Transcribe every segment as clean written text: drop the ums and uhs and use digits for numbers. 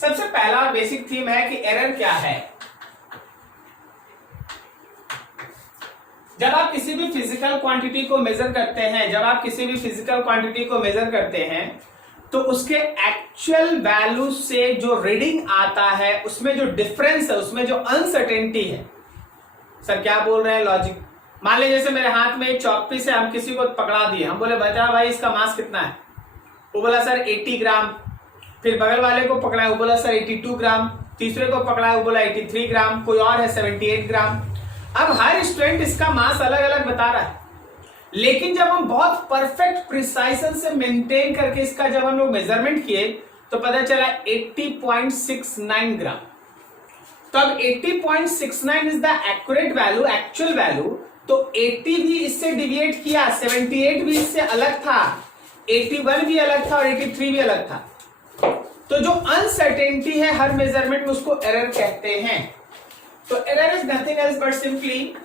सबसे पहला basic theme है कि एरर क्या है। जब आप किसी भी फिजिकल क्वांटिटी को मेजर करते हैं, तो उसके एक्चुअल वैल्यू से जो रीडिंग आता है उसमें जो डिफरेंस है, उसमें जो अनसर्टेनिटी है। सर क्या बोल रहे हैं लॉजिक? मान लीजिए जैसे मेरे हाथ में एक चॉकपीस है, हम किसी को पकड़ा दिए, हम बोले बता भाई इसका मास कितना है, वो बोला सर 80 ग्राम। फिर बगल वाले को पकड़ा है, वो बोला सर 82 ग्राम। तीसरे को पकड़ा है, वो बोला 83 ग्राम। कोई और है 78 ग्राम। अब हर स्टूडेंट इसका मास अलग अलग बता रहा है, लेकिन जब हम बहुत परफेक्ट प्रिसाइजन से मेंटेन करके इसका जब हम लोग मेजरमेंट किए तो पता चला 80.69 ग्राम। तो अब 80.69 is the accurate value, actual value. तो 80 भी इससे डिविएट किया, 78 भी इससे अलग था, 81 भी अलग था और 83 भी अलग था। तो जो अनसर्टेनिटी है हर मेजरमेंट में उसको एरर कहते हैं। तो error is nothing else but simply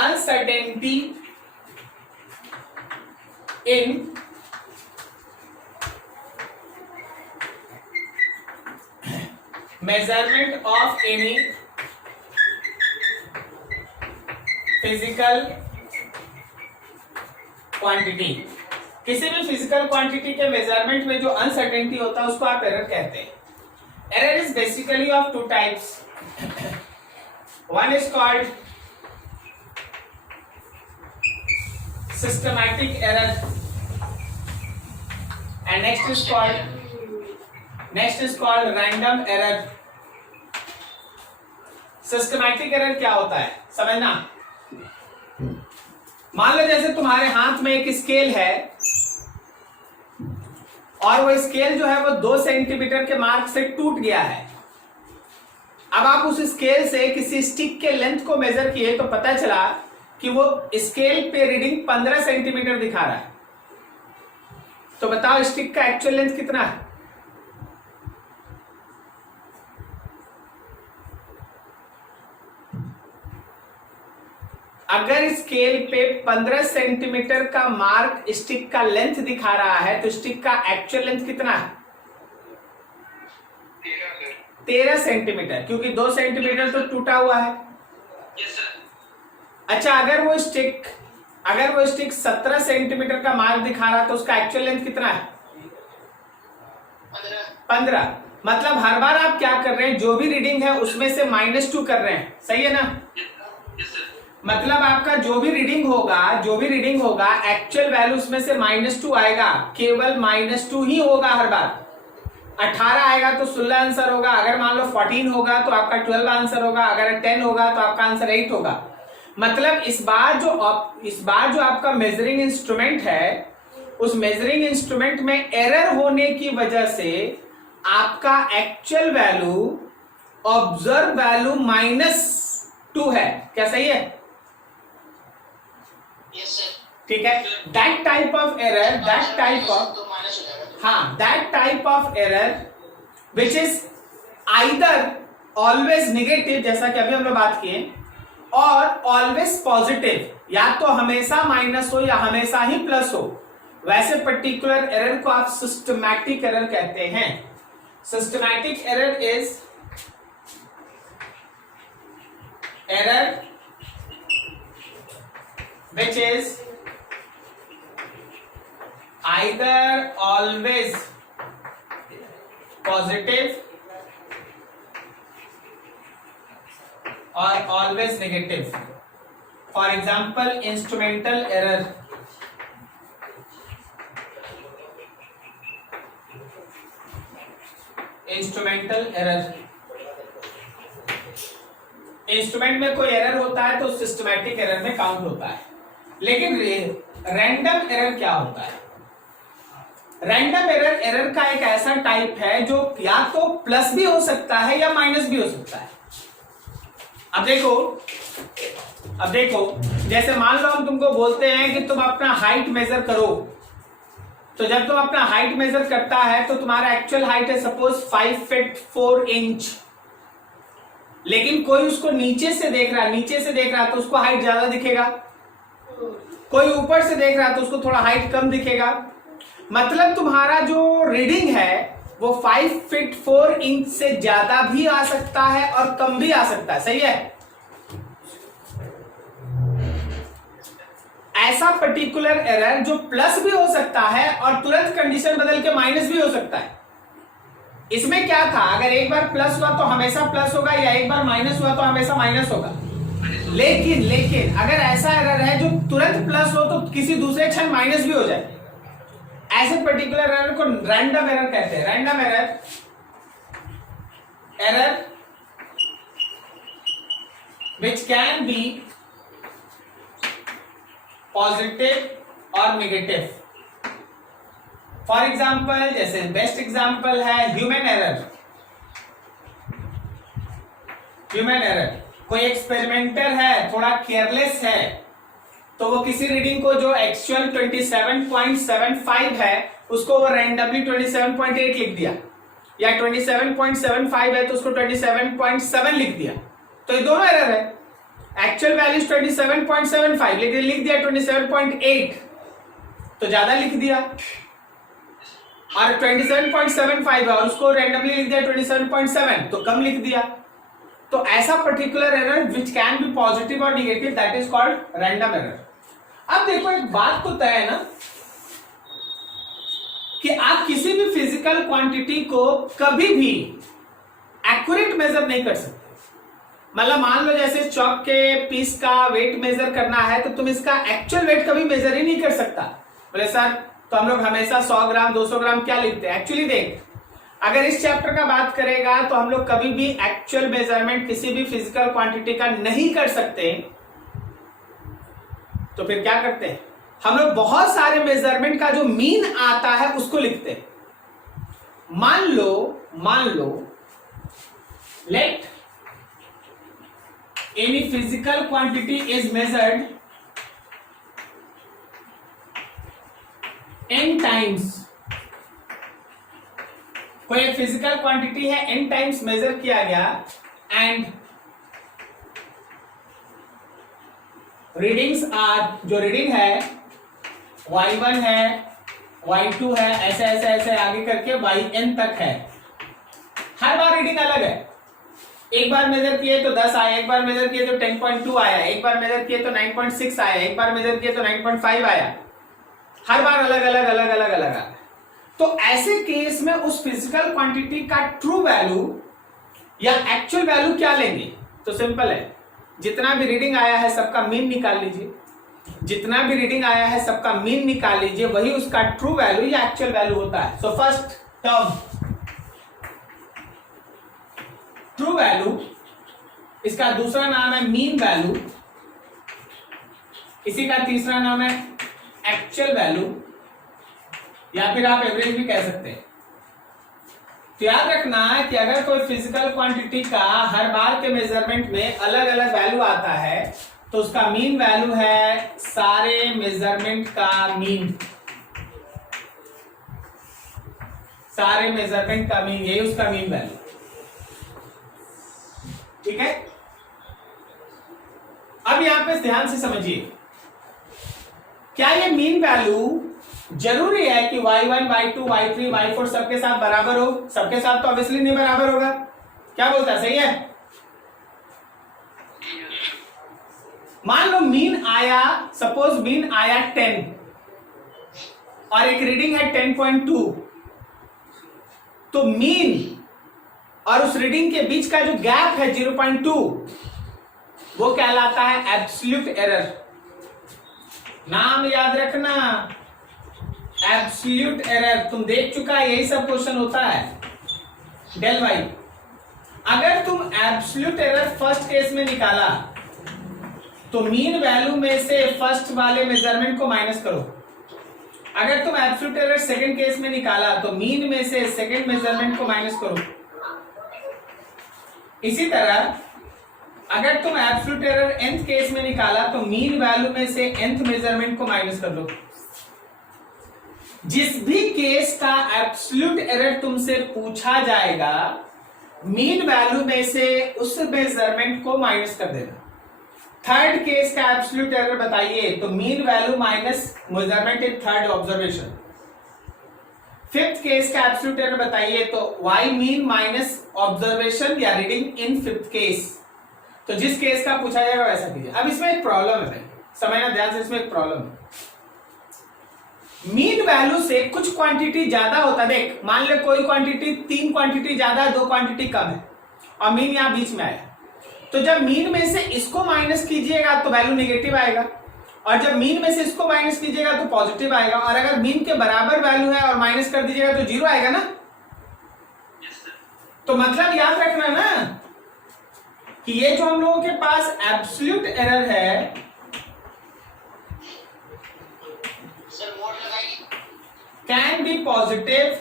uncertainty in measurement of any physical quantity। किसी भी फिजिकल क्वांटिटी के मेजरमेंट में जो अनसर्टेनिटी होता है उसको आप एरर कहते हैं। Error is basically of two types. One is called systematic error and next is called random error। systematic error क्या होता है समझना। मान लो जैसे तुम्हारे हाथ में एक स्केल है और वो स्केल जो है वो 2 सेंटीमीटर के मार्क से टूट गया है। अब आप उस स्केल से किसी स्टिक के लेंथ को मेजर किए तो पता चला कि वो स्केल पे रीडिंग 15 सेंटीमीटर दिखा रहा है। तो बताओ स्टिक का एक्चुअल लेंथ कितना है? अगर स्केल पे 15 सेंटीमीटर का मार्क स्टिक का लेंथ दिखा रहा है तो स्टिक का एक्चुअल लेंथ कितना है? 13 सेंटीमीटर, क्योंकि 2 सेंटीमीटर तो टूटा हुआ है। yes, sir। अच्छा, अगर वो स्टिक 17 सेंटीमीटर का मार्क दिखा रहा तो उसका एक्चुअल लेंथ कितना है? 15। मतलब हर बार आप क्या कर रहे हैं, जो भी रीडिंग है उसमें से -2 कर रहे हैं, सही है ना? मतलब आपका जो भी रीडिंग होगा एक्चुअल वैल्यू उसमें से -2 आएगा, केवल -2 ही होगा हर बार। 18 आएगा तो 16 आंसर होगा, अगर मान लो 14 होगा तो आपका 12 आंसर होगा, अगर 10 होगा तो आपका आंसर 8 होगा। मतलब इस बार जो आपका मेजरिंग इंस्ट्रूमेंट है, उस मेजरिंग इंस्ट्रूमेंट में एरर होने की वजह से आपका एक्चुअल वैल्यू ऑब्जर्व वैल्यू -2 है। क्या सही है? yes, ठीक है। That type of error which is either always negative, जैसा कि अभी हम लोग बात किए, और ऑलवेज पॉजिटिव, या तो हमेशा माइनस हो या हमेशा ही प्लस हो, वैसे पर्टिकुलर एरर को आप सिस्टमैटिक एरर कहते हैं। Systematic error is error which is either always positive or always negative। For example, instrumental error। Instrument में कोई एरर होता है तो सिस्टमैटिक एरर में काउंट होता है। लेकिन रैंडम एरर क्या होता है? रैंडम एरर का एक ऐसा टाइप है जो या तो प्लस भी हो सकता है या माइनस भी हो सकता है। अब देखो जैसे मान लो हम तुमको बोलते हैं कि तुम अपना हाइट मेजर करो, तो जब तुम अपना हाइट मेजर करता है तो तुम्हारा एक्चुअल हाइट है सपोज 5 फीट 4 इंच, लेकिन कोई उसको नीचे से देख रहा है तो उसको हाइट ज्यादा दिखेगा, कोई ऊपर से देख रहा है तो उसको थोड़ा हाइट कम दिखेगा। मतलब तुम्हारा जो रीडिंग है वो 5 फीट 4 इंच से ज्यादा भी आ सकता है और कम भी आ सकता है, सही है। ऐसा पर्टिकुलर एरर जो प्लस भी हो सकता है और तुरंत कंडीशन बदल के माइनस भी हो सकता है। इसमें क्या था, अगर एक बार प्लस हुआ तो हमेशा प्लस होगा, या एक बार माइनस हुआ तो हमेशा माइनस होगा। लेकिन अगर ऐसा एरर है जो तुरंत प्लस हो तो किसी दूसरे क्षण माइनस भी हो जाए, ऐसे पर्टिकुलर एरर को रैंडम एरर कहते हैं। Random error which can be positive और नेगेटिव। फॉर एग्जाम्पल, जैसे बेस्ट एग्जाम्पल है ह्यूमन एरर। कोई एक्सपेरिमेंटर है, थोड़ा केयरलेस है, तो वो किसी रीडिंग को जो एक्चुअल 27.75 है उसको वो रैंडमली 27.8 लिख दिया, या 27.75 है तो उसको 27.7 लिख दिया। तो ये दोनों एरर है। एक्चुअल वैल्यू 27.75 लेकिन लिख दिया 27.8, तो ज्यादा लिख दिया, और 27.75 है और उसको रैंडमली लिख दिया 27.7, तो कम लिख दिया। तो ऐसा particular error which can be positive और negative, that is called random error. अब देखो, एक बात तो तय है ना कि आप किसी भी फिजिकल क्वांटिटी को कभी भी एक्यूरेट मेजर नहीं कर सकते। मतलब मान लो जैसे चॉक के पीस का वेट मेजर करना है तो तुम इसका एक्चुअल वेट कभी मेजर ही नहीं कर सकता। बोले सर तो हम लोग हमेशा 100 ग्राम 200 ग्राम क्या लिखते हैं। एक्चुअली देख, अगर इस चैप्टर का बात करेगा तो हम लोग कभी भी एक्चुअल मेजरमेंट किसी भी फिजिकल क्वांटिटी का नहीं कर सकते। तो फिर क्या करते हैं हम लोग, बहुत सारे मेजरमेंट का जो मीन आता है उसको लिखते हैं। मान लो let any physical quantity is measured n times. कोई एक फिजिकल क्वांटिटी है, n टाइम्स मेजर किया गया, एंड रीडिंग्स आर, जो रीडिंग है y1 है, y2 है, ऐसे ऐसे ऐसे आगे करके yn तक है। हर बार रीडिंग अलग है। एक बार मेजर किए तो 10 आया, एक बार मेजर किए तो 10.2 आया, एक बार मेजर किए तो 9.6 आया, एक बार मेजर किए तो 9.5 आया। हर बार अलग अलग अलग अलग अलग आया। तो ऐसे केस में उस फिजिकल क्वांटिटी का ट्रू वैल्यू या एक्चुअल वैल्यू क्या लेंगे? तो सिंपल है, जितना भी रीडिंग आया है सबका मीन निकाल लीजिए, जितना भी रीडिंग आया है सबका मीन निकाल लीजिए, वही उसका ट्रू वैल्यू या एक्चुअल वैल्यू होता है। So first term true value, इसका दूसरा नाम है मीन वैल्यू, इसी का तीसरा नाम है एक्चुअल वैल्यू, या फिर आप एवरेज भी कह सकते हैं। तो याद रखना है कि अगर कोई फिजिकल क्वांटिटी का हर बार के मेजरमेंट में अलग अलग वैल्यू आता है तो उसका मीन वैल्यू है सारे मेजरमेंट का मीन, सारे मेजरमेंट का मीन, यही उसका मीन वैल्यू। ठीक है, अब यहां पे ध्यान से समझिए, क्या ये मीन वैल्यू जरूरी है कि y1, y2, y3, y4 सबके साथ बराबर हो? सबके साथ तो ऑब्वियसली नहीं बराबर होगा। क्या बोलता है, सही है? मान लो मीन आया, सपोज मीन आया 10 और एक रीडिंग है 10.2, तो मीन और उस रीडिंग के बीच का जो गैप है 0.2 वो कहलाता है एब्सोल्यूट एरर। नाम याद रखना, एब्सोल्यूट एरर। तुम देख चुका है, यही सब क्वेश्चन होता है डेल वाई। अगर तुम एब्सोल्यूट एरर फर्स्ट केस में निकाला तो मीन वैल्यू में से फर्स्ट वाले मेजरमेंट को माइनस करो। अगर तुम एब्सोल्यूट एरर सेकंड केस में निकाला तो मीन में से सेकंड मेजरमेंट को माइनस करो। इसी तरह अगर तुम एब्सोल्यूट एरर nth केस में निकाला तो मीन वैल्यू में से nth मेजरमेंट को माइनस कर दो। जिस भी केस का एब्सोल्यूट एरर तुमसे पूछा जाएगा, मीन वैल्यू में से उस मेजरमेंट को माइनस कर देना। थर्ड केस का एब्सोल्यूट एरर बताइए, तो mean value minus measurement in third observation. Fifth case का एब्सोल्यूट एरर बताइए, तो वाई मीन माइनस ऑब्जर्वेशन या रीडिंग इन फिफ्थ केस। तो जिस केस का पूछा जाएगा वैसा कीजिए। अब इसमें एक प्रॉब्लम है भाई, समझना ध्यान से, इसमें एक प्रॉब्लम है। मीन वैल्यू से कुछ क्वांटिटी ज्यादा होता है। देख मान ले कोई क्वांटिटी, 3 क्वांटिटी ज्यादा है, 2 क्वांटिटी कम है और मीन यहां बीच में आया। तो जब मीन में से इसको माइनस कीजिएगा तो वैल्यू नेगेटिव आएगा, और जब मीन में से इसको माइनस कीजिएगा तो पॉजिटिव आएगा, और अगर मीन के बराबर वैल्यू है और माइनस कर दीजिएगा तो 0 आएगा ना। तो मतलब याद रखना ना कि ये जो हम लोगों के पास एब्सोल्यूट एरर है, कैन बी पॉजिटिव,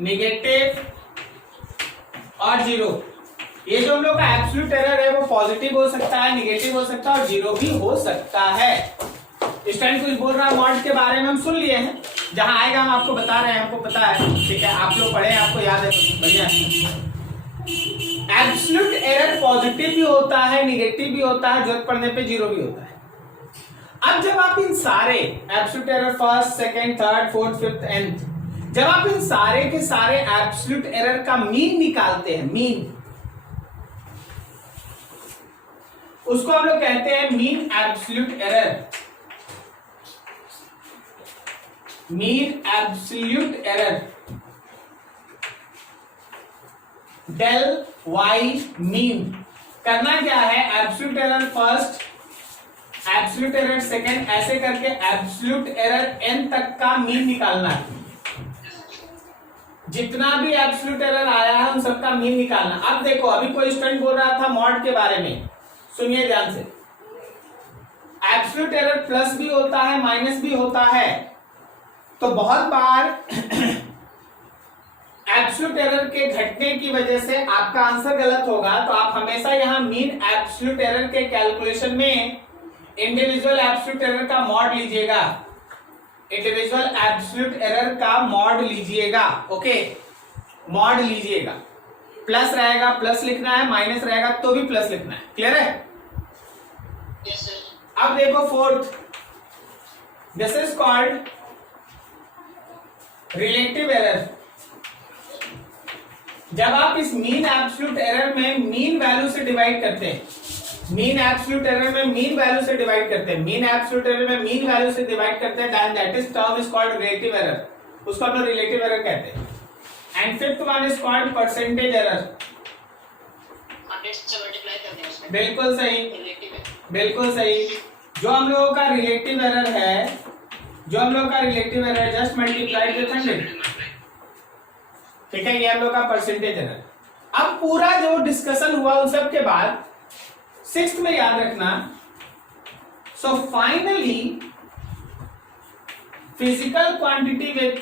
नेगेटिव और 0। ये जो हम लोग का एब्सोल्यूट एरर है वो पॉजिटिव हो सकता है, नेगेटिव हो सकता है और 0 भी हो सकता है। स्टूडेंट कुछ बोल रहा है मॉड के बारे में, हम सुन लिए हैं, जहां आएगा हम आपको बता रहे हैं, हमको पता है, ठीक है, आप लोग पढ़े, आपको याद है, बढ़िया। एब्सोल्यूट एरर पॉजिटिव भी होता है, नेगेटिव भी होता है, जरूरत पड़ने पे 0 भी होता है। अब जब आप इन सारे absolute error first, second, third, fourth, fifth, nth, जब आप इन सारे के सारे एब्सोल्यूट एरर का मीन निकालते हैं, मीन, उसको हम लोग कहते हैं mean absolute error. Mean absolute error, del Y mean. करना क्या है, absolute error first, absolute error second, ऐसे करके एब्सोल्यूट एरर n तक का मीन निकालना है। जितना भी एब्सोल्यूट एरर आया है उन सबका मीन निकालना। अब देखो, अभी कोई स्टूडेंट बोल रहा था मॉड के बारे में, सुनिए ध्यान से। एब्सोल्यूट एरर प्लस भी होता है, माइनस भी होता है। तो बहुत बार एब्सोल्यूट एरर के घटने की वजह से आपका आंसर गलत होगा, तो आप हमेशा यहां मीन एब्सोल्यूट एरर के कैलकुलेशन में इंडिविजुअल एब्सोल्यूट एरर का मॉड लीजिएगा। इंडिविजुअल एब्सोल्यूट एरर का मॉड लीजिएगा, ओके, मॉड लीजिएगा। प्लस रहेगा प्लस लिखना है, माइनस रहेगा तो भी प्लस लिखना है। क्लियर है? Yes, sir. अब देखो fourth, this is called relative error. जब आप इस मीन एब्सोल्यूट एरर में मीन वैल्यू से डिवाइड करते हैं, मीन एब्सोल्यूट एरर में मीन वैल्यू से डिवाइड करते हैं, मीन एब्सोल्यूट एरर में मीन वैल्यू से डिवाइड करते हैं, then that is term is called relative error. उसको हम लोग रिलेटिव एरर कहते हैं। And fifth one is called percentage error. 100 से मल्टीप्लाई कर दिया उसमें। बिल्कुल सही, रिलेटिव है। बिल्कुल सही। जो हम लोगों का रिलेटिव एरर है, जो हम लोग का रिलेटिव एरर है, जस्ट मल्टीप्लाइड विद 100, ठीक है, ये हम लोग का परसेंटेज एरर। अब पूरा जो डिस्कशन हुआ उन सब के बाद सिक्स्थ में याद रखना, so finally physical quantity with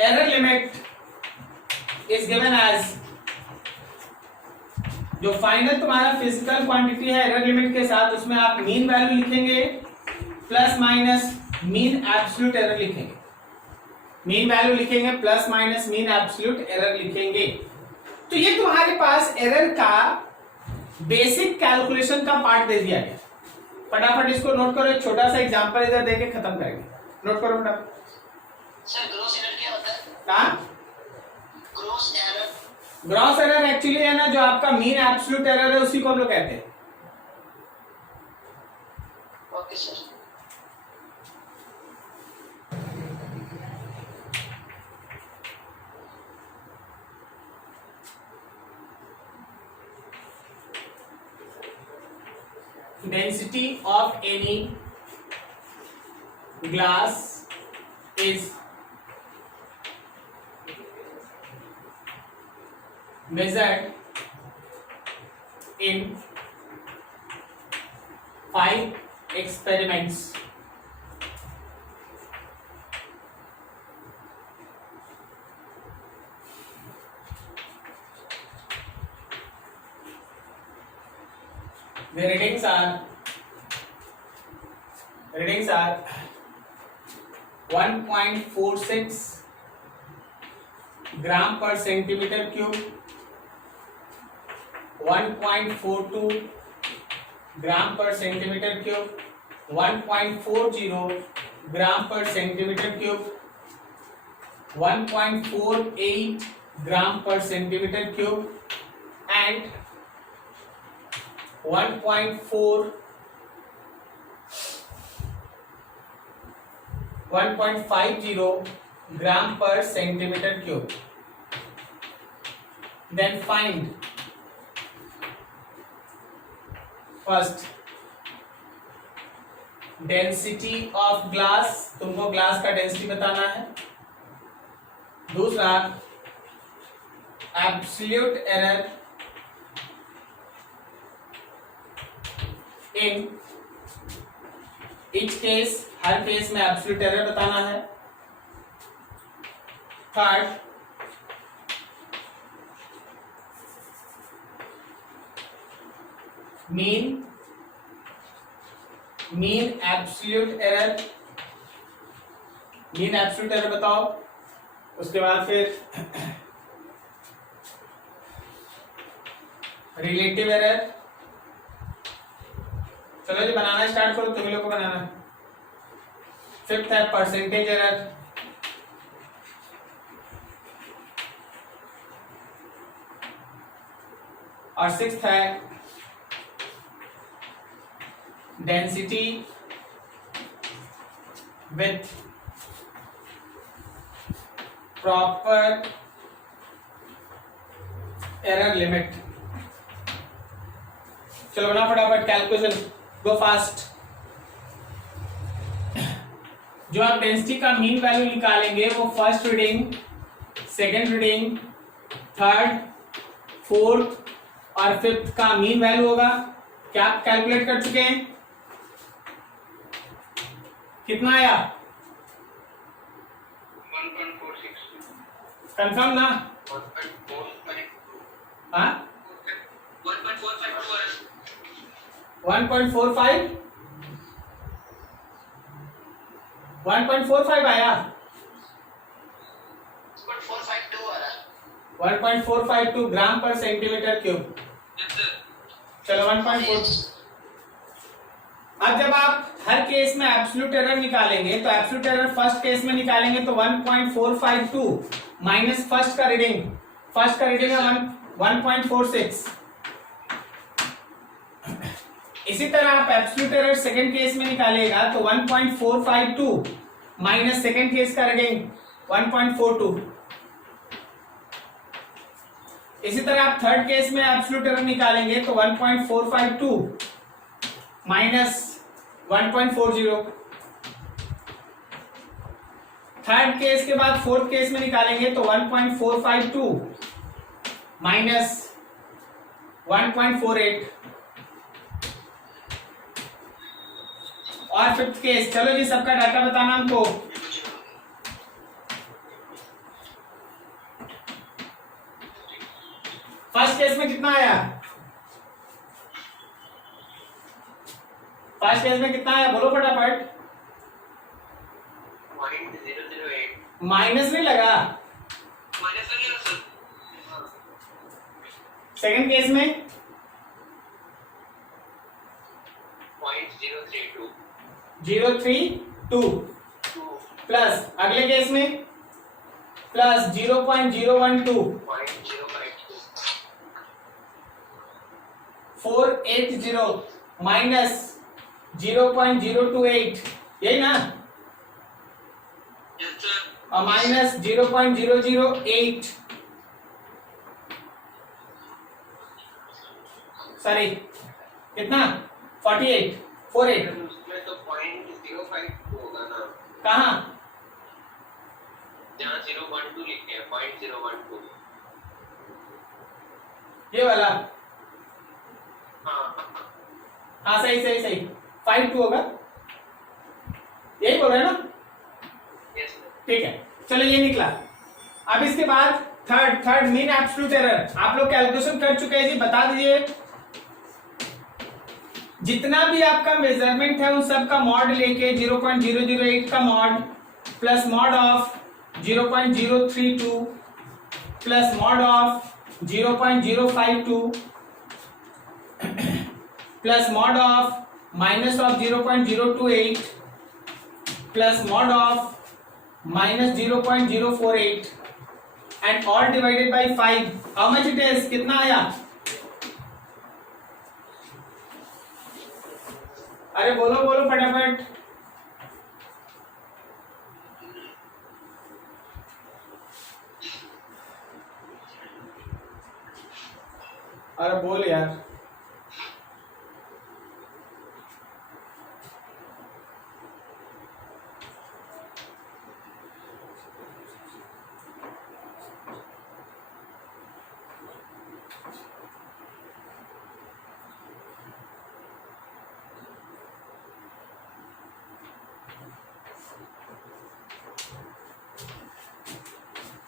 error limit is given as, जो फाइनल तुम्हारा फिजिकल क्वांटिटी है एरर लिमिट के साथ, उसमें आप मीन वैल्यू लिखेंगे plus minus mean absolute error लिखेंगे। मीन वैल्यू लिखेंगे plus minus mean absolute error लिखेंगे। तो ये तुम्हारे पास एरर का बेसिक कैलकुलेशन का पार्ट दे दिया गया। फटाफट इसको नोट करो, एक छोटा सा एग्जांपल इधर देके खत्म करेंगे। नोट करो फटाफट। सर ग्रॉस एरर क्या होता है? कहाँ? Gross error. Gross error actually है ना, जो आपका मीन एब्सोल्यूट एरर है उसी को हम लोग कहते हैं। Okay sir. Density of any glass is measured in 5 experiments. The readings are 1.46 gram per centimeter cube, 1.42 ग्राम पर सेंटीमीटर क्यूब, 1.40 ग्राम पर सेंटीमीटर क्यूब, 1.48 ग्राम पर सेंटीमीटर क्यूब एंड 1.50 ग्राम पर centimetre cube. Then find first density of glass, तुमको glass का density बताना है. दूसरा absolute error in each case, her case में एब्सोल्यूट एरर बताना है. Third mean absolute error, mean absolute error बताओ. उसके बाद फिर रिलेटिव एरर. चलो जी बनाना स्टार्ट करो, तुम लोग को बनाना है. फिफ्थ है परसेंटेज एरर. और सिक्स्थ है density with proper error limit. चलो बना फटाफट कैलकुलेशन, गो फास्ट. जो आप डेंसिटी का मीन वैल्यू निकालेंगे वो first reading, second reading, third, fourth और फिफ्थ का मीन वैल्यू होगा. क्या आप कैलकुलेट कर चुके हैं? कितना आया? 1.46 कंफर्म ना? 1.452 हाँ 1.452 1.45 1.45 आया. 1.452 आ रहा है. 1.452 ग्राम पर सेंटीमीटर क्यूब. चलो 1.4. अब जब आप हर केस में एब्सोल्यूट एरर निकालेंगे तो एब्सोल्यूट एरर फर्स्ट केस में निकालेंगे तो 1.452 माइनस फर्स्ट का रीडिंग है 1.46. इसी तरह आप एब्सोल्यूट एरर सेकंड केस में निकालेगा तो 1.452 माइनस सेकंड केस का रीडिंग 1.42. इसी तरह आप थर्ड केस में एब्सोल्यूट एरर निकालेंगे तो 1.452 माइनस 1.40. थर्ड केस के बाद फोर्थ केस में निकालेंगे तो 1.452 माइनस 1.48. और फिफ्थ केस. चलो जी सबका डाटा बताना हमको. फर्स्ट केस में कितना आया? फर्स्ट केस में कितना आया बोलो फटाफट. 0.008 माइनस नहीं लगा. माइनस आ गया सर. सेकंड केस में 0.032 032 प्लस अगले केस में प्लस 0.012 480 माइनस 0.028 यही ना. और माइनस 0.008 सॉरी कितना 48 उसमें तो 0.052 होगा ना. कहाँ? जहाँ 0.12 लिखे हैं 0.012. ये वाला. हाँ हाँ सही 52 होगा. यही बोल रहे हैं ना. यस. ठीक है चलो ये निकला. अब इसके बाद थर्ड मीन एब्सोल्यूट एरर. आप लोग कैलकुलेशन कर चुके हैं जी. बता दीजिए जितना भी आपका मेजरमेंट है उन सब का मॉड लेके 0.008 का mod plus mod of 0.032 plus mod of 0.052 plus mod of minus of 0.028 plus mod of minus 0.048 and all divided by 5. How much it is? कितना आया? अरे बोलो बोलो फटाफट. अरे बोल यार.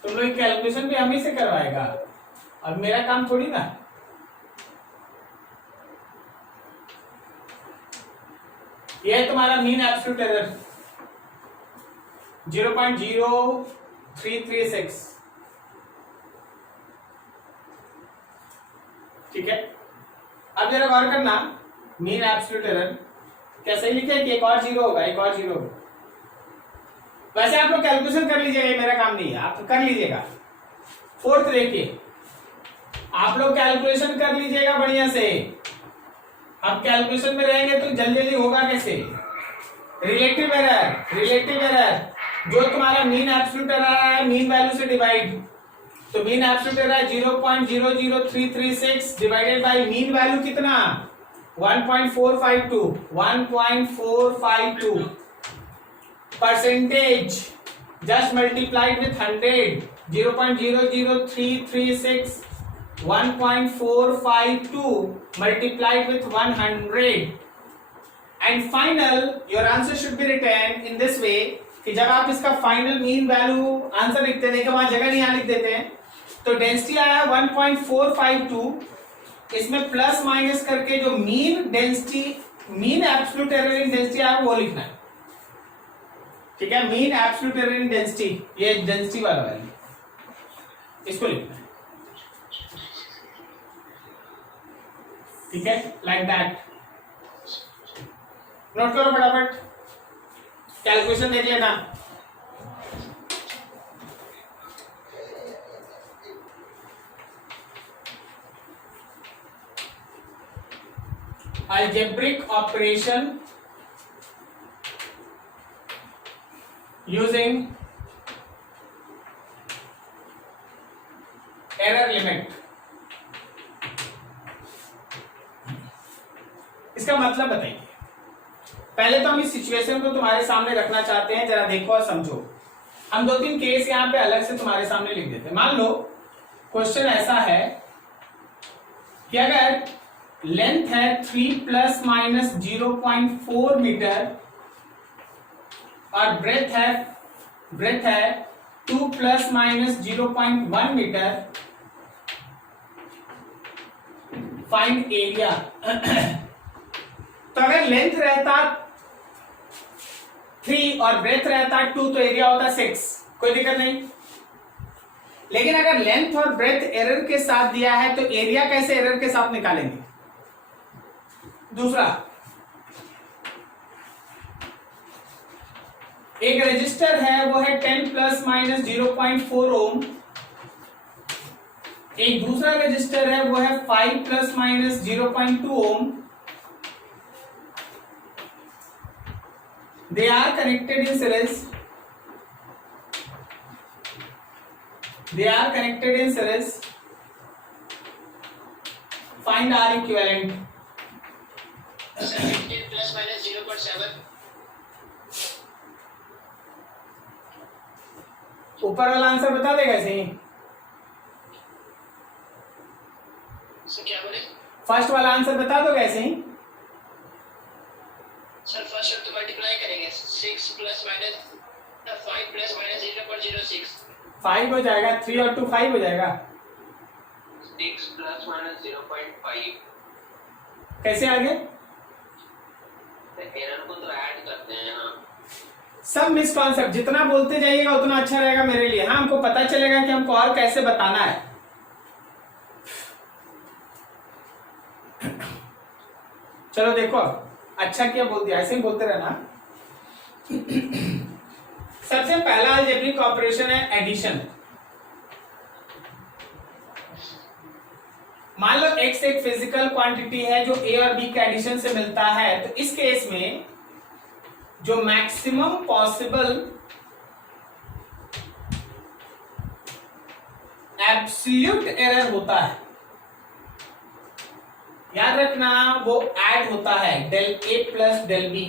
तुम लोग कैलकुलेशन भी हम ही से करवाएगा, अब मेरा काम थोड़ी ना. ये है तुम्हारा मीन एब्सोल्यूट एरर 0.0336. ठीक है, अब जरा गौर करना. मीन एब्सोल्यूट एरर क्या सही लिखे कि एक और जीरो होगा? एक और जीरो होगा. वैसे आप लोग कैलकुलेशन कर लीजिएगा, ये मेरा काम नहीं है, आप कर लीजिएगा. फोर्थ देखिए, आप लोग कैलकुलेशन कर लीजिएगा बढ़िया से. अब कैलकुलेशन में रहेंगे तो जल्दी जल्दी होगा कैसे? रिलेटिव एरर, रिलेटिव एरर जो तुम्हारा मीन एब्सोल्यूट एरर है मीन वैल्यू से डिवाइड. तो mean absolute error 0.00336 divided by mean value कितना? 1.452. 1.452 percentage just multiplied with 100. 0.00336 1.452 multiplied with 100 and final your answer should be written in this way कि जब आप इसका फाइनल मीन वैल्यू आंसर लिखते हैं, देखो वहां जगह नहीं, यहां लिख देते हैं. तो डेंसिटी आया 1.452. इसमें प्लस माइनस करके जो mean density, mean absolute error in density आया वो लिखना है. ठीक है, mean absolute error in density, ये डेंसिटी वाला वैल्यू, इसको लिखना है. ठीक है, लाइक दैट. नोट करो फटाफट, कैलकुलेशन देख लेना. algebraic operation using error limit. इसका मतलब बताइए. पहले तो हम इस सिचुएशन को तुम्हारे सामने रखना चाहते हैं, जरा देखो और समझो. हम 2-3 केस यहां पे अलग से तुम्हारे सामने लिख देते हैं. मान लो क्वेश्चन ऐसा है कि अगर लेंथ है 3 प्लस माइनस 0.4 मीटर और ब्रेथ है 2 plus minus 0.1 meter, find area. तो अगर लेंथ रहता 3 और ब्रेथ रहता 2 तो एरिया होता 6, कोई दिक्कत नहीं. लेकिन अगर लेंथ और ब्रेथ एरर के साथ दिया है तो एरिया कैसे एरर के साथ निकालेंगे? दूसरा, एक रजिस्टर है वो है 10 प्लस माइनस 0.4 ओम. एक दूसरा रजिस्टर है वो है 5 plus minus 0.2 ohm. They are connected in series. They are connected in series. Find R equivalent. 17 plus minus 0.7. ऊपर वाला आंसर बता देगा ऐसे ही. सर क्या बोले? फर्स्ट वाला आंसर बता दोगे ऐसे ही. सर फर्स्ट शब्द मल्टीप्लाई करेंगे 6 प्लस माइनस 5 प्लस माइनस 0.06. 5 हो जाएगा, 3 और 2 5 हो जाएगा. 6 प्लस माइनस 0.5. कैसे आगे? एरर को तो ऐड करते हैं. हाँ, सब मिसकॉन्सेप्ट, जितना बोलते जाइएगा उतना अच्छा रहेगा मेरे लिए. हाँ, हमको पता चलेगा कि हमको और कैसे बताना है. चलो देखो, अच्छा किया बोल दिया, ऐसे ही बोलते रहना। सबसे पहला अलजेब्रिक ऑपरेशन है एडिशन। मान लो x एक फिजिकल क्वांटिटी है जो a और b के एडिशन से मिलता है, तो इस केस में जो मैक्सिमम पॉसिबल एब्सोल्यूट एरर होता है, याद रखना, वो ऐड होता है del a plus del b।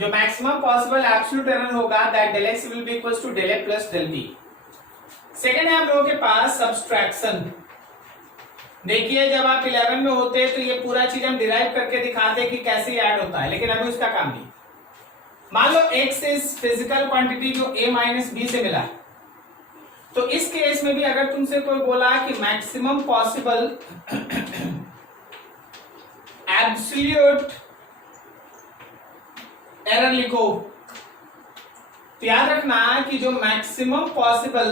जो मैक्सिमम पॉसिबल एब्सोल्यूट एरर होगा that del x will be equals to del a plus del b। Second है आप लोगों के पास सब्सट्रैक्शन। देखिए जब आप 11 में होते हैं तो ये पूरा चीज हम डिराइव करके दिखाते हैं कि कैसे ऐड होता है, लेकिन अभी उसका काम नहीं। मान लो x इज फिजिकल क्वांटिटी जो a माइनस बी से मिला है, तो इस केस में भी अगर तुमसे कोई बोला कि मैक्सिमम पॉसिबल एब्सोल्यूट एरर लिखो, तो याद रखना कि जो मैक्सिमम पॉसिबल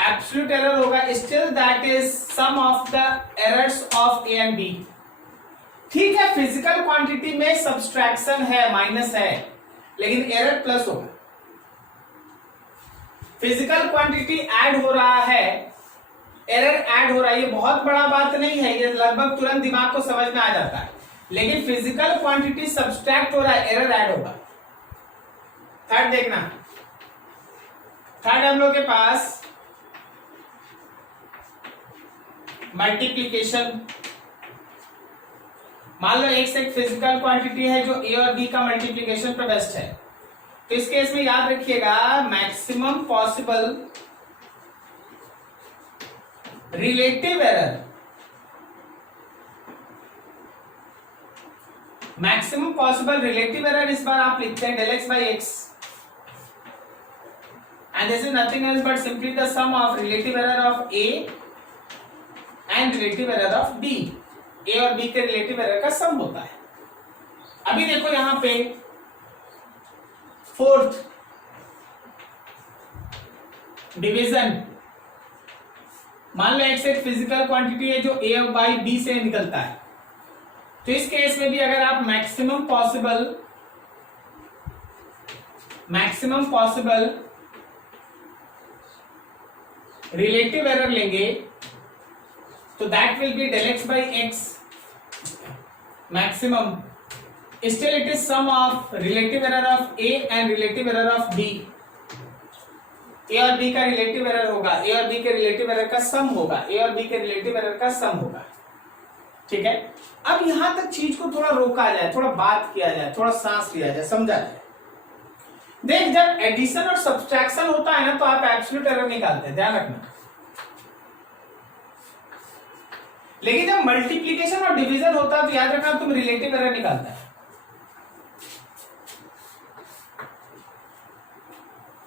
एब्सोल्यूट एरर होगा still that is sum of the errors of A and B. ठीक है, फिजिकल क्वांटिटी में सब्सट्रैक्शन है, माइनस है, लेकिन एरर प्लस होगा। फिजिकल क्वांटिटी ऐड हो रहा है, एरर ऐड हो रहा है, ये बहुत बड़ा बात नहीं है, ये लगभग तुरंत दिमाग को समझ में आ जाता है। लेकिन फिजिकल क्वांटिटी सब्सट्रैक्ट हो रहा है, एरर ऐड होगा। थर्ड देखना, थर्ड हम लोग के पास मल्टीप्लीकेशन। मान लो x एक फिजिकल क्वांटिटी है जो a और b का मल्टीप्लीकेशन पर बेस्ट है, तो इस केस में याद रखिएगा maximum possible relative error, maximum possible relative error इस बार आप लिखते हैं del x by X, and this is nothing else but simply the sum of relative error of a and relative error of b। a और b के relative error का sum होता है। अभी देखो यहां पे फोर्थ डिवीजन। मान लो x एक फिजिकल क्वांटिटी है जो a बाई b से निकलता है, तो इस केस में भी अगर आप मैक्सिमम पॉसिबल रिलेटिव एरर लेंगे तो that will be del x by X maximum, still it is sum of relative error of a and relative error of b। a और b का रिलेटिव एरर होगा, a और b के relative error का sum होगा, a और b के relative error का सम होगा। ठीक है, अब यहां तक चीज को थोड़ा रोका जाए, थोड़ा बात किया जाए, थोड़ा सांस लिया जाए, समझा जाए। देख, जब एडिशन और सब्सट्रैक्शन होता है ना तो आप एब्सोल्यूट एरर निकालते हैं, ध्यान रखना। लेकिन जब मल्टीप्लिकेशन और डिवीजन होता है तो याद रखना तुम रिलेटिव एरर निकालता है।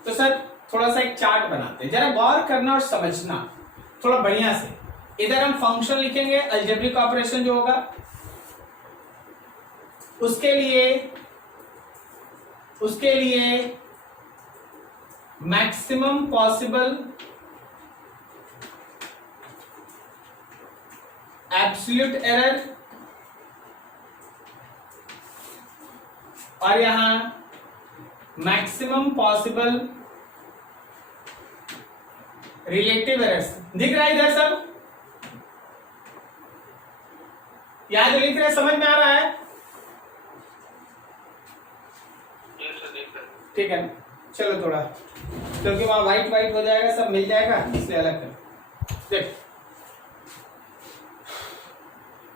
तो सर थोड़ा सा एक चार्ट बनाते हैं, जरा गौर करना और समझना थोड़ा बढ़िया से। इधर हम फंक्शन लिखेंगे, अलजेब्रिक ऑपरेशन जो होगा उसके लिए मैक्सिमम पॉसिबल एब्सोल्यूट एरर, और यहां मैक्सिमम पॉसिबल रिलेटिव एरर्स। दिख रहा है इधर सब? यहां जो लिख रहे हैं समझ में आ रहा है? ठीक है, चलो थोड़ा, क्योंकि वहां व्हाइट हो जाएगा, सब मिल जाएगा, इसलिए अलग कर। देख,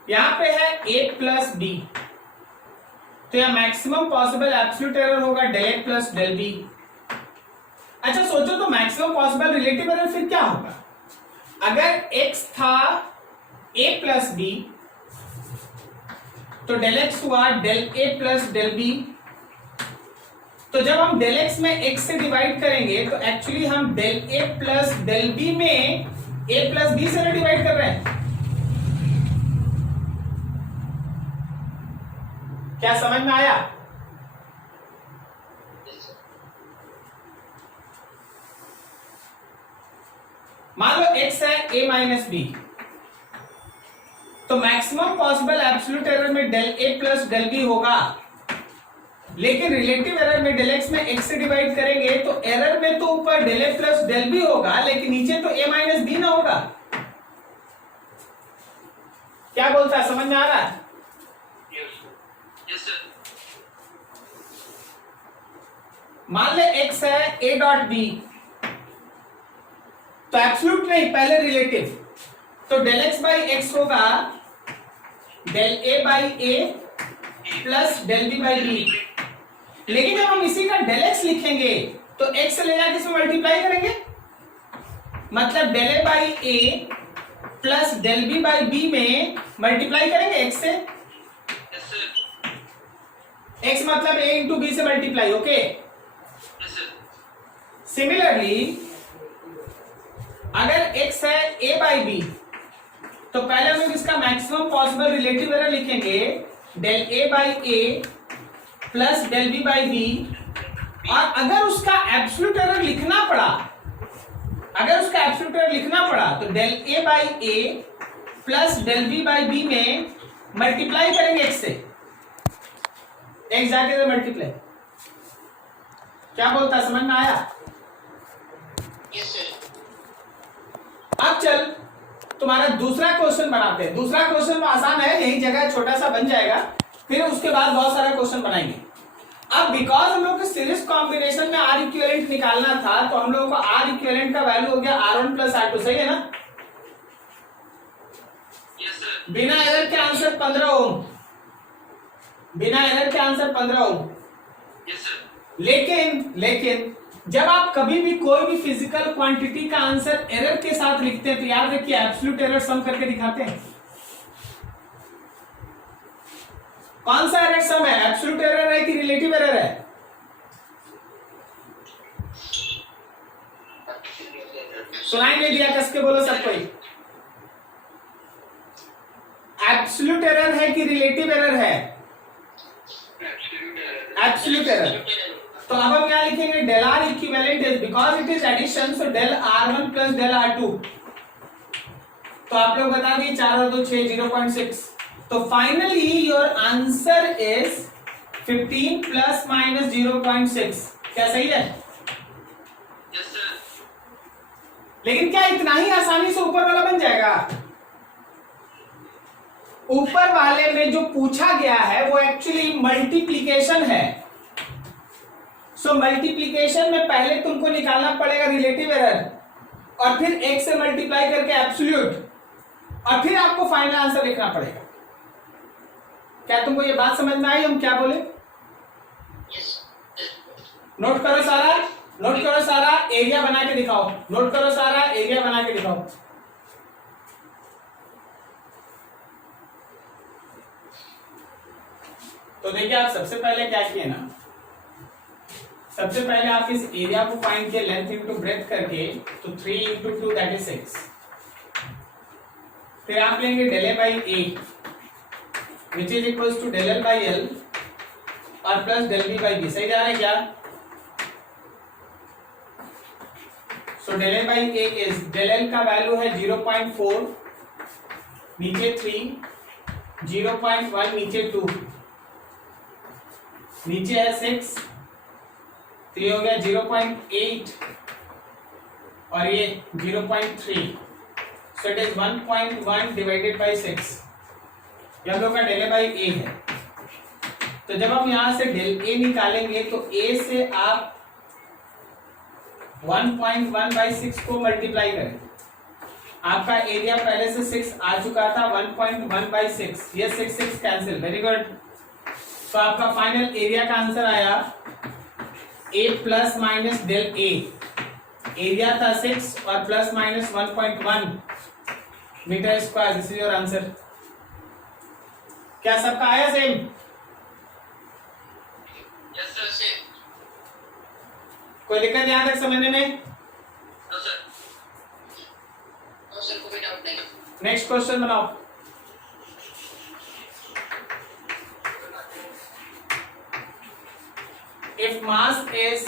यहां पे है a प्लस बी, तो यह मैक्सिमम पॉसिबल एब्सोल्यूट एरर होगा del a plus del b। अच्छा सोचो तो मैक्सिमम पॉसिबल रिलेटिव एरर फिर क्या होगा? अगर x था a प्लस b तो डेल x हुआ del a plus del b। तो जब हम डेल x में x से डिवाइड करेंगे तो एक्चुअली हम del a plus del b में a प्लस b से डिवाइड कर रहे हैं। क्या समझ में आया? मान लो x है a माइनस बी, तो मैक्सिमम पॉसिबल एब्सोल्यूट एरर में del A plus del B होगा, लेकिन रिलेटिव एरर में डेल एक्स में एक्स से डिवाइड करेंगे तो एरर में तो ऊपर del A plus del B होगा, लेकिन नीचे तो ए माइनस बी ना होगा। क्या बोलता है, समझ में आ रहा है? Yes sir. मान ले x है a डॉट बी, तो एब्सोल्यूट नहीं, पहले रिलेटिव, तो डेल एक्स बाई एक्स होगा del A by A plus del B by B. लेकिन जब हम इसी का डेल एक्स लिखेंगे तो x से ले जाके इसमें मल्टीप्लाई करेंगे, मतलब del A by A plus del B by B में मल्टीप्लाई करेंगे x से। Yes sir. x मतलब a इंटू बी से multiply, okay. Yes sir. Similarly अगर x है a बाई बी, तो पहले हम इसका मैक्सिमम पॉसिबल रिलेटिव एरर लिखेंगे del a by A plus del B by B, और अगर उसका एब्सोल्यूट एरर लिखना पड़ा, तो del A by A plus del B by B में मल्टीप्लाई करेंगे x से, x जाके तो मल्टीप्लाई। क्या बोलता है, समझ में आया? Yes sir. अब चल तुम्हारा दूसरा क्वेश्चन बनाते हैं। दूसरा क्वेश्चन में आसान है, यही जगह छोटा सा बन जाएगा, फिर उसके बाद बहुत सारा क्वेश्चन बनाएंगे। अब बिकॉज हम लोग को सीरीज कॉम्बिनेशन में आर इक्विवेलेंट निकालना था, तो हम लोगों को आर इक्विवेलेंट का वैल्यू हो गया R1 प्लस R2, सही है ना? Yes sir. बिना एरर के आंसर 15 ओम, बिना एरर के आंसर 15 ओम। Yes sir. लेकिन जब आप कभी भी कोई भी फिजिकल क्वांटिटी का आंसर एरर के साथ लिखते हैं तो याद रखिए एब्सोल्यूट एरर सम करके दिखाते हैं। कौन सा एरर सम है, एब्सोल्यूट एरर है कि रिलेटिव एरर है? सुनाई नहीं दिया, कस के बोलो सब कोई। एब्सोल्यूट एरर है कि रिलेटिव एरर है? Absolute error. तो अब हम क्या लिखेंगे, del R equivalent is, because it is addition, so del R1 plus del R2। तो आप लोग बता दिए 4 और 2 6, 0.6। तो finally your answer is 15 plus minus 0.6। क्या सही है? Yes sir. लेकिन क्या इतना ही आसानी से ऊपर वाला बन जाएगा? ऊपर वाले में जो पूछा गया है वो एक्चुअली मल्टीप्लीकेशन है। सो मल्टीप्लीकेशन में पहले तुमको निकालना पड़ेगा रिलेटिव एरर, और फिर एक से मल्टीप्लाई करके एब्सोल्यूट, और फिर आपको फाइनल आंसर लिखना पड़ेगा। क्या तुमको ये बात समझ में आई हम क्या बोले? यस। नोट करो सारा, एरिया बना के दिखाओ। नोट करो सारा, एरिया बना के दिखाओ। तो देखिए आप सबसे पहले क्या किए ना, सबसे पहले आप इस एरिया को फाइंड किए लेंथ इंटू ब्रेथ करके, तो 3 इंटू 2 दैट इज 6। फिर आप लेंगे del A by A which is equals to del L by L और plus del B by B. सही जा रहा है क्या? So del A by A is, del L का वैल्यू है 0.4, नीचे 3, 0.1 नीचे 2, नीचे है 6, तो ये हो गया 0.8 और ये 0.3, so it is 1.1 divided by 6। ये हम लोग का डेल ए बाई ए है। तो जब हम यहां से डेल ए निकालेंगे तो ए से आप 1.1 बाई 6 को मल्टीप्लाई करें। आपका एरिया पहले से 6 आ चुका था, 1.1 बाई 6, ये 6 कैंसिल, वेरी गुड। तो आपका फाइनल एरिया का आंसर आया A plus minus del A. Area था 6 और plus minus 1.1 meter square. This is your answer. क्या सबका आया सेम? Yes sir. सेम। कोई दिक्कत यहां तक समझने में? No sir. नो सर, कोई डाउट नहीं। नेक्स्ट क्वेश्चन बनाओ। If mass is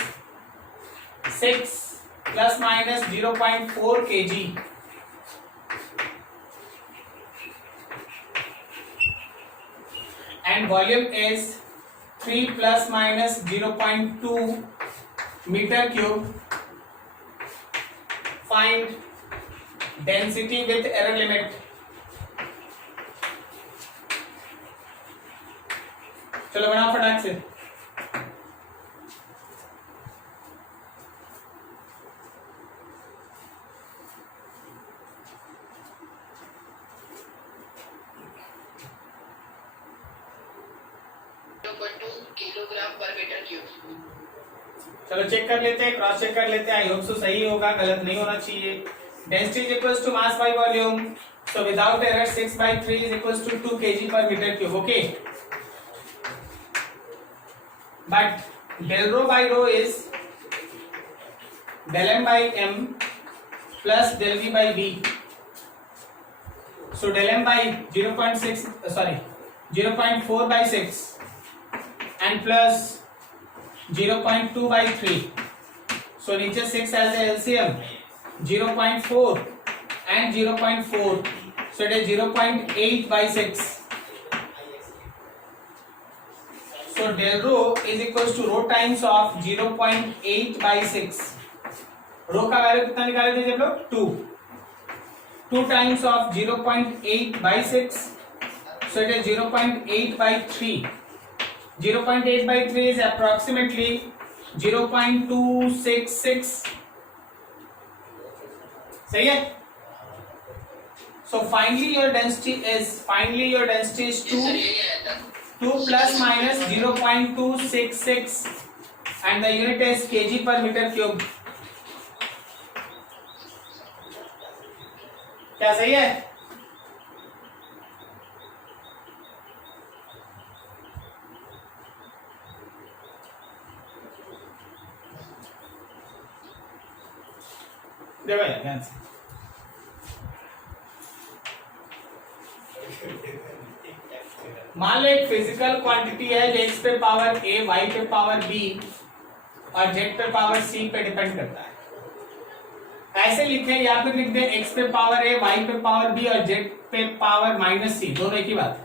6 plus minus 0.4 kg, and volume is 3 plus minus 0.2 meter cube. Find density with error limit. चलो बनाओ फटाक से। किलोग्राम पर मीटर क्यूब। चलो चेक कर लेते हैं, क्रॉस चेक कर लेते हैं। आई होप सो सही होगा, गलत नहीं होना चाहिए। Density is equals to mass by volume, so without error 6/3 is equals to 2 kg per meter cube. Okay, but del rho by rho is del m by m plus del v by v. So del m by 0.4 by 6 and plus 0.2 by 3. So नीचे 6 as a LCM, 0.4 and 0.4. So it is 0.8 by 6. So del rho is equals to rho times of 0.8 by 6. Rho का value कितना निकाले थे जब लोग? 2. 2 times of 0.8 by 6. So it is 0.8 by 3. 0.8 by 3 is approximately 0.266. सही है? So finally your density is 2 plus minus 0.266 and the unit is kg per meter cube. क्या सही है? देखो यार ध्यान से, मान लो एक फिजिकल क्वांटिटी है जो x पे पावर a, y पे पावर b और z पे पावर c पे डिपेंड करता है। ऐसे लिखे या फिर लिख दे x पे पावर a, y पे पावर b और z पे पावर माइनस c, दोनों एक ही बात है।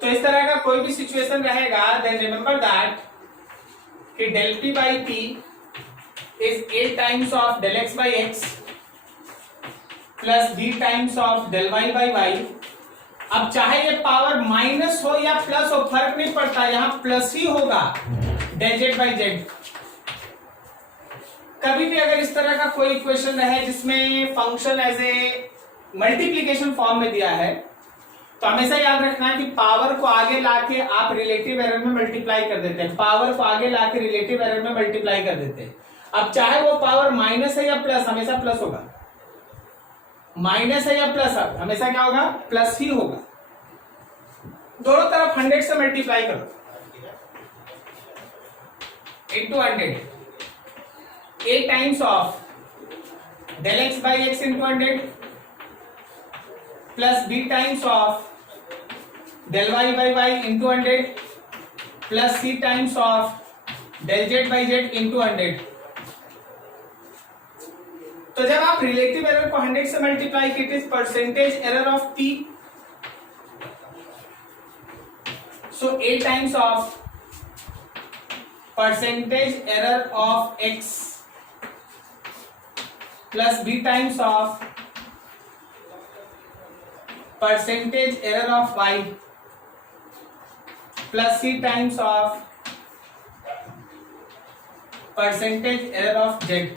तो इस तरह का कोई भी सिचुएशन रहेगा, देन रिमेंबर दैट कि del p by p is a times of del x by x plus b times of del y by y. अब चाहे ये पावर माइनस हो या प्लस हो, फर्क नहीं पड़ता, यहां प्लस ही होगा del z by z। कभी भी अगर इस तरह का कोई इक्वेशन रहे जिसमें function as a multiplication form में दिया है, तो हमेशा याद रखना है कि पावर को आगे लाके आप रिलेटिव एरर में मल्टीप्लाई कर देते हैं, पावर को आगे लाके रिलेटिव एरर में मल्टीप्लाई कर देते हैं। अब चाहे वो पावर माइनस है या प्लस, हमेशा प्लस होगा। माइनस है या प्लस, हमेशा क्या होगा? प्लस ही होगा। दोनों तरफ 100 से मल्टीप्लाई करो, into 100, a times of del x by x into 100 plus b times of del y by y into 100 plus c times of del z by z into 100। तो जब आप रिलेटिव एरर को 100 से मल्टीप्लाई की, it is percentage error of p, so a times of percentage error of x plus b times of percentage error of y plus c times of percentage error of z।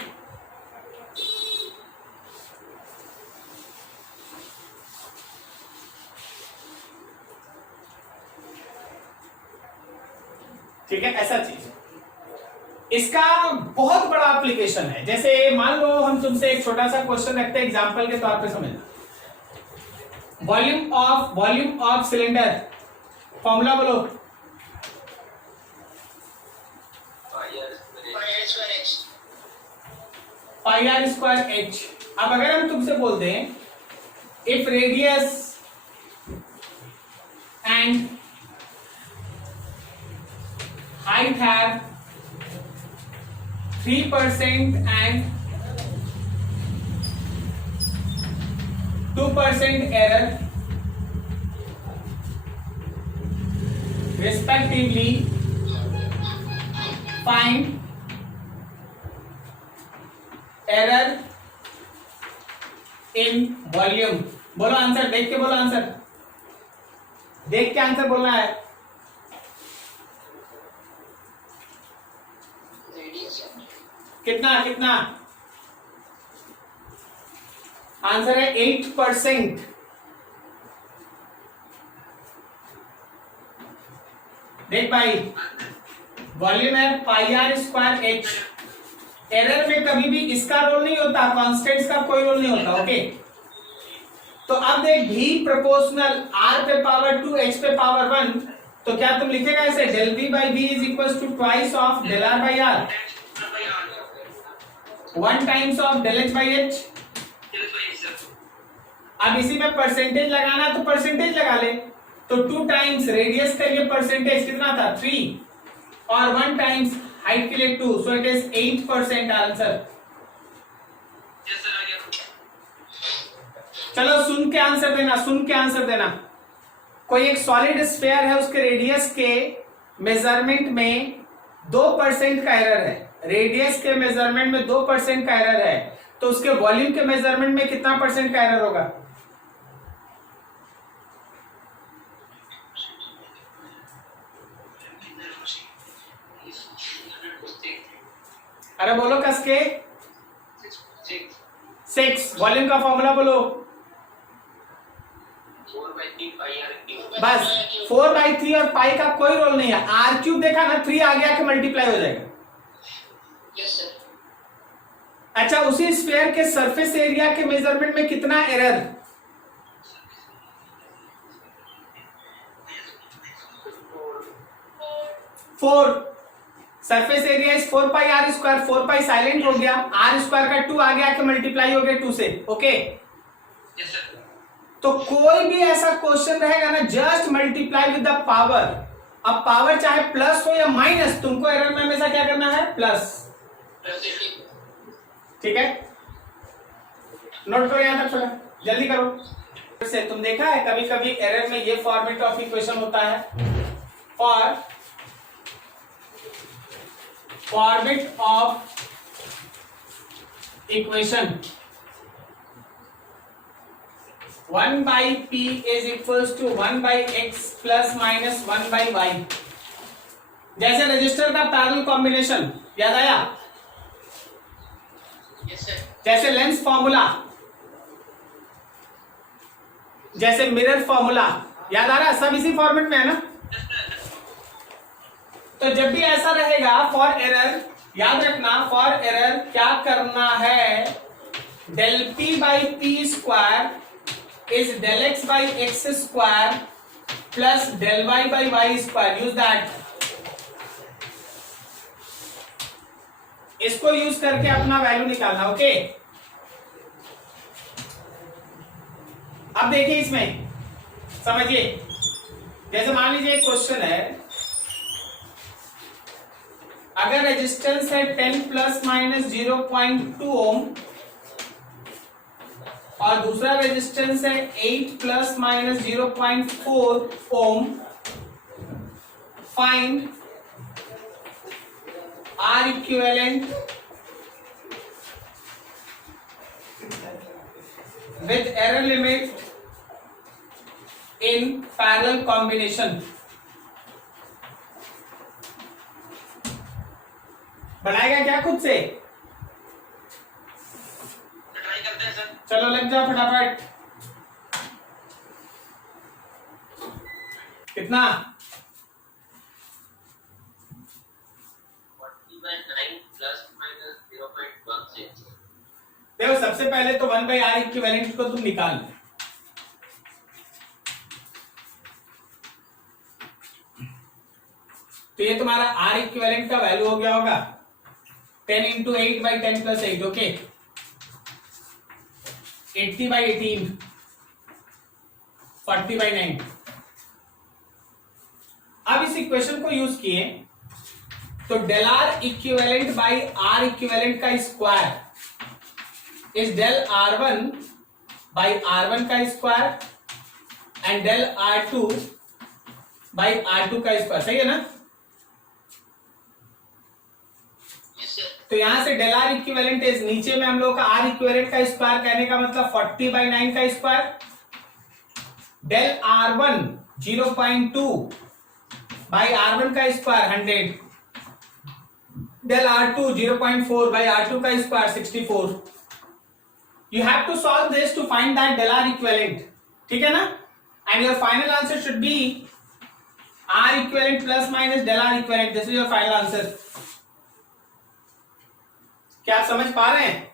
ठीक है, ऐसा चीज इसका बहुत बड़ा application है। जैसे मान लो हम तुमसे एक छोटा सा क्वेश्चन रखते हैं एग्जांपल के तौर पे समझना। वॉल्यूम ऑफ सिलेंडर, फॉर्मूला बोलो। पाई आर स्क्वायर एच। अब अगर हम तुमसे बोल दें if radius and height have 3% and 2% error, respectively find error in volume। बोलो आंसर, देख के बोलो आंसर, देख के आंसर बोलना है। कितना कितना आंसर है 8%। देख भाई, वॉल्यूम है पाई आर स्क्वायर एच। एरर में कभी भी इसका रोल नहीं होता, कांस्टेंट्स का कोई रोल नहीं होता। ओके, तो अब देख भी प्रोपोर्शनल आर पे पावर 2 एच पे पावर 1, तो क्या तुम लिखेगा ऐसे del B by B is equal to twice of del R by R, 1 times of del H by H. अब इसी में परसेंटेज लगाना तो परसेंटेज लगा ले, तो 2 टाइम्स रेडियस के लिए परसेंटेज कितना था 3 और 1 टाइम्स हाइट के लिए 2, सो इट इज 8% आंसर। चलो सुन के आंसर देना, सुन के आंसर देना। कोई एक सॉलिड स्फीयर है, उसके रेडियस के मेजरमेंट में 2% का एरर है, रेडियस के मेजरमेंट में 2% का एरर है, तो उसके वॉल्यूम के मेजरमेंट में कितना % का एरर होगा? अरे बोलो कस के 6। वॉल्यूम का फॉर्मूला बोलो। बस 4/3 और पाई का कोई रोल नहीं है। आर क्यूब देखा ना, 3 आगे आके मल्टीप्लाई हो जाएगा। Yes sir. अच्छा, उसी स्फीयर के सरफेस एरिया के मेजरमेंट में कितना error? 4। Surface area is 4 pi R square, 4 pi silent हो गया, आर स्क्वायर का 2 आगे आके मल्टीप्लाई हो गया 2 से। Okay, yes sir. तो कोई भी ऐसा क्वेश्चन रहेगा ना, just multiply with the power. अब पावर चाहे प्लस हो या माइनस, तुमको एरर में हमेशा क्या करना है? प्लस। ठीक है, नोट करो यहां तक, थोड़ा जल्दी करो। से तुम देखा है कभी कभी एरर में ये फॉर्मेट ऑफ इक्वेशन होता है, for format of equation 1/p is equals to 1/x plus minus 1/y। जैसे रजिस्टर का पैरेलल कॉम्बिनेशन याद आया? Yes sir. जैसे लेंस फॉर्मूला, जैसे मिरर फॉर्मूला, याद आ रहा है? सब इसी फॉर्मेट में है ना। तो जब भी ऐसा रहेगा फॉर एरर, याद रखना फॉर एरर क्या करना है? Del P by P square is del x by x square plus del y by y square। use that, इसको यूज करके अपना वैल्यू निकालना। ओके, अब देखिए इसमें समझिए, जैसे मान लीजिए एक क्वेश्चन है, अगर रेजिस्टेंस है 10 प्लस माइनस 0.2 ओम और दूसरा रेजिस्टेंस है 8 plus minus 0.4 ohm, find R equivalent with error limit in parallel combination. बनाएगा क्या खुद से? ट्राई करते हैं सर। चलो लग जाओ फटाफट। कितना? 40/9 प्लस माइनस 0.16। देखो सबसे पहले तो 1/r इक्विवेलेंट को तुम निकाल, तो ये तुम्हारा r इक्विवेलेंट का वैल्यू हो गया होगा 10 इंटू 8/10 प्लस 8। ओके, 80/18, 40/9। अब इस इक्वेशन को यूज किए तो del R equivalent by R equivalent का square is del R1 by R1 का square and del R2 by R2 का स्क्वायर, सही है ना? Yes, sir. तो यहां से डेल आर इक्विवेलेंट इज, नीचे में हम लोग का आर इक्विवेलेंट का स्क्वायर कहने का मतलब 40/9 का square, del R1 0.2 by R1 का square 100, del R2 0.4 by R2 का square 64. You have to solve this to find that del R equivalent, ठीक है ना? And your final answer should be R equivalent plus minus del R equivalent. This is your final answer. क्या आप समझ पा रहे हैं?